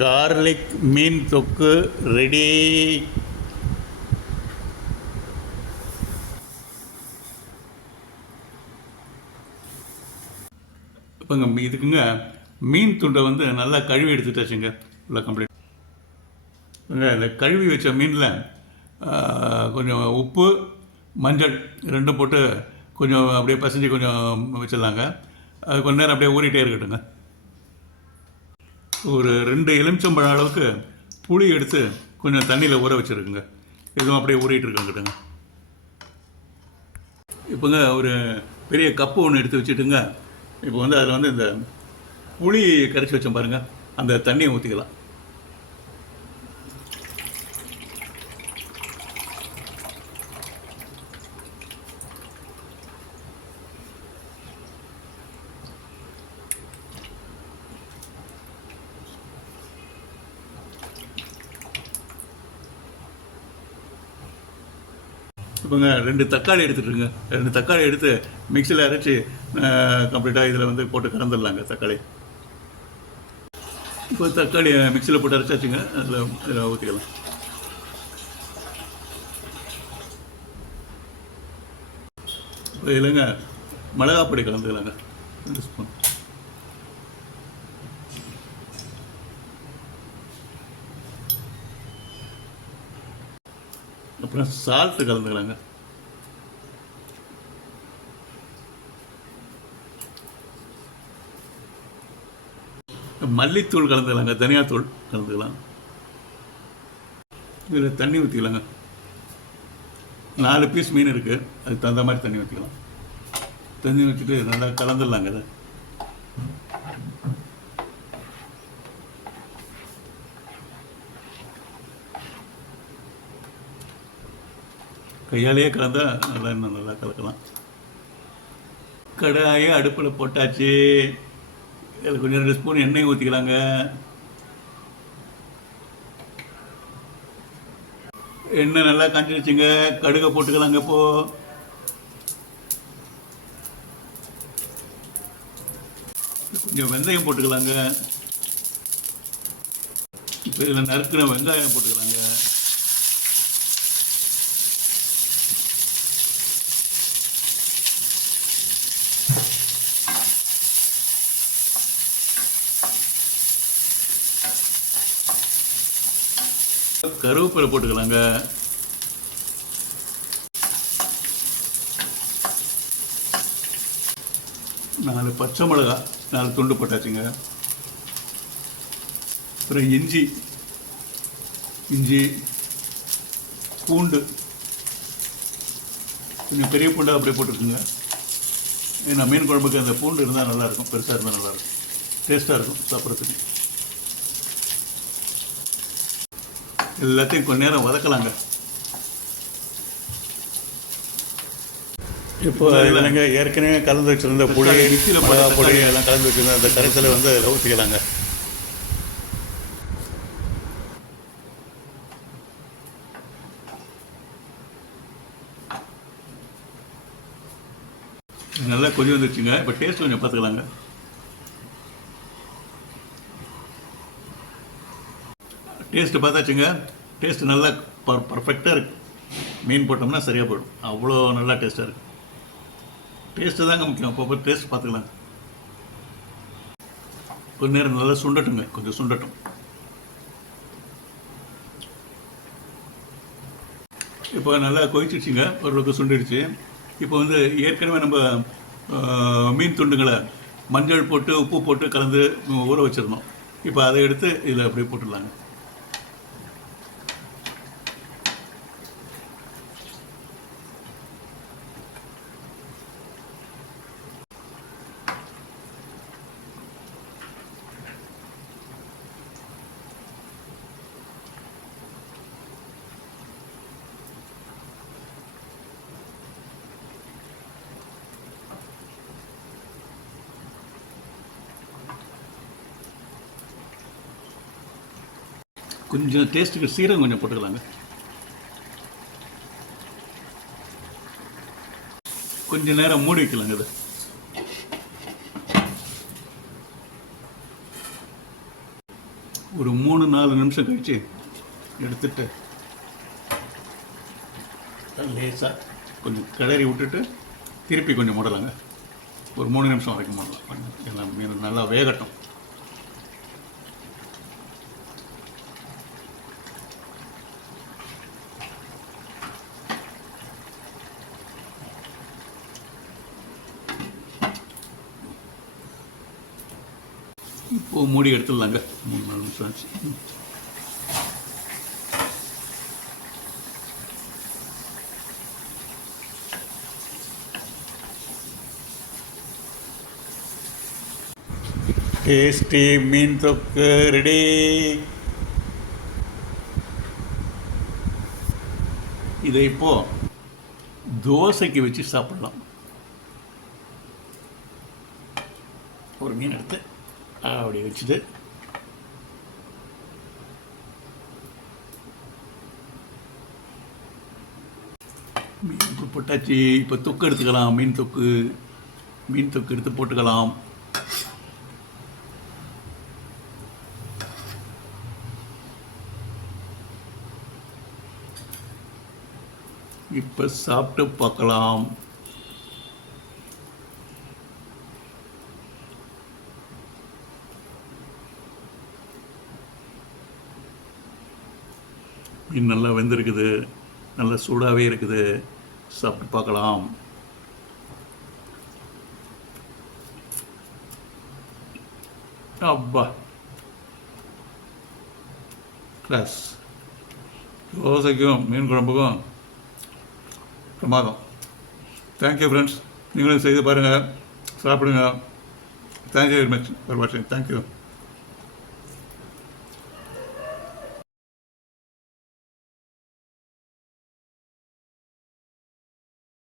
Garlic மீன் தொக்கு ready. இப்போங்க இதுக்குங்க மீன் துண்டை வந்து நல்லா கழுவி எடுத்துட்டாச்சுங்க. ஃபுல்லாக கம்ப்ளீட். இந்த கழுவி வச்ச மீனில் கொஞ்சம் உப்பு மஞ்சள் ரெண்டும் போட்டு கொஞ்சம் அப்படியே பசஞ்சு கொஞ்சம் வச்சிடலாங்க. அது கொஞ்சம் நேரம் அப்படியே ஊறிட்டே இருக்கட்டுங்க. ஒரு 2 எலுமிச்சம்பழம் அளவுக்கு புளி எடுத்து கொஞ்சம் தண்ணியில் ஊற வச்சுருக்குங்க. இதுவும் அப்படியே ஊறிட்டு இருக்கட்டுங்க. இப்போங்க ஒரு பெரிய கப்பு ஒன்று எடுத்து வச்சுட்டுங்க. இப்போ வந்து அதில் வந்து இந்த புளி கரைச்சி வச்சோம் பாருங்கள், அந்த தண்ணியை ஊற்றிக்கலாம். இப்போங்க 2 தக்காளி எடுத்துட்டுருங்க. 2 தக்காளி எடுத்து மிக்சியில் அரைச்சி கம்ப்ளீட்டாக இதில் வந்து போட்டு கலந்துடலாங்க. தக்காளி இப்போ தக்காளி மிக்சியில் போட்டு அரைச்சாச்சுங்க. அதில் ஊற்றிக்கலாம். இப்போ இல்லைங்க மிளகாப்பொடி கலந்துக்கலாங்க 2 ஸ்பூன். அப்புறம் சால்ட்டு கலந்துக்கலாங்க. மல்லித்தூள் கலந்துக்கலாங்க. தனியாத்தூள் கலந்துக்கலாம். இதில் தண்ணி ஊற்றிக்கலாங்க. 4 பீஸ் மீன் இருக்குது, அதுக்கு தகுந்த மாதிரி தண்ணி ஊற்றிக்கலாம். தண்ணி ஊற்றிட்டு நல்லா கலந்துடலாங்க. அதை கையாலேயே கலந்தால் நல்லா இன்னும் நல்லா கலக்கலாம். கடாயை அடுப்பில் போட்டாச்சு. அதில் கொஞ்சம் 2 ஸ்பூன் எண்ணெய் ஊற்றிக்கலாங்க. எண்ணெய் நல்லா காஞ்சிடுச்சுங்க. கடுகை போட்டுக்கலாங்க. இப்போது கொஞ்சம் வெந்தயம் போட்டுக்கலாங்க. இப்போ இதில் நறுக்கிற வெங்காயம் போட்டுக்கலாங்க. கருவேப்பிலை போட்டுக்கலாங்க. நாலு பச்சை மிளகா 4 துண்டு போட்டாச்சுங்க. அப்புறம் இஞ்சி பூண்டு கொஞ்சம் பெரிய பூண்டாக அப்படியே போட்டுருக்குங்க. ஏன்னா மீன் குழம்புக்கு அந்த பூண்டு இருந்தால் நல்லாயிருக்கும். பெருசாக இருந்தால் நல்லாயிருக்கும், டேஸ்ட்டாக இருக்கும் சாப்பிட்றதுக்கு. எல்லாத்தையும் கொஞ்ச நேரம் வதக்கலாங்க. இப்போ இல்லைங்க ஏற்கனவே கலந்து வச்சுருந்த புளி மிளகா பொடி எல்லாம் கலந்து வச்சுருந்த அந்த கரைசலை வந்து ஊற்றிக்கலாங்க. நல்லா கொதி வந்துருச்சுங்க. இப்போ டேஸ்ட் கொஞ்சம் பார்த்துக்கலாங்க. டேஸ்ட்டு பார்த்தாச்சுங்க. டேஸ்ட்டு நல்லா பர்ஃபெக்டாக இருக்குது. மீன் போட்டோம்னா சரியாக போயிடும். அவ்வளோ நல்லா டேஸ்ட்டாக இருக்குது. டேஸ்ட்டு தாங்க முக்கியம். அப்போ டேஸ்ட் பார்த்துக்கலாம். கொஞ்ச நேரம் நல்லா சுண்டட்டுங்க. கொஞ்சம் சுண்டட்டும். இப்போ நல்லா கொதிச்சிடுச்சிங்க. ஓரளவுக்கு சுண்டிடுச்சு. இப்போ வந்து ஏற்கனவே நம்ம மீன் துண்டுங்களை மஞ்சள் போட்டு உப்பு போட்டு கலந்து ஊற வச்சுருந்தோம். இப்போ அதை எடுத்து இதில் அப்படியே போட்டுடலாங்க. கொஞ்சம் டேஸ்ட்டுக்கு சீரகம் கொஞ்சம் போட்டுக்கலாங்க. கொஞ்ச நேரம் மூடி வைக்கலாங்க. இது ஒரு 3-4 நிமிஷம் கழித்து எடுத்துட்டு லேசாக கொஞ்சம் கிளறி விட்டுட்டு திருப்பி கொஞ்சம் மூடலாங்க. ஒரு 3 நிமிஷம் வரைக்கும் மூடலாம். எல்லாம் மீன் நல்லா வேகட்டும். இப்போது மூடி எடுத்துடலாங்க. 3-4 நிமிஷம் ஆச்சு. டேஸ்டி மீன் தொக்கு ரெடி. இதை இப்போது தோசைக்கு வச்சு சாப்பிடலாம். ஒரு மீன் எடுத்து அப்படி வச்சுட்டு மீன் போட்டாச்சு. இப்போ தொக்கு எடுத்துக்கலாம். மீன் தொக்கு எடுத்து போட்டுக்கலாம். இப்போ சாப்பிட்டு பார்க்கலாம். மீன் நல்லா வெந்திருக்குது, நல்லா சூடாகவே இருக்குது. சாப்பிட்டு பார்க்கலாம். அப்பா கிளாஸ். தோசைக்கும் மீன் குழம்புக்கும் பிரமாதம். Thank you friends. நீங்களும் செய்து பாருங்கள், சாப்பிடுங்க. தேங்க்யூ வெரி மச் ஃபார் வாட்சிங். தேங்க்யூ.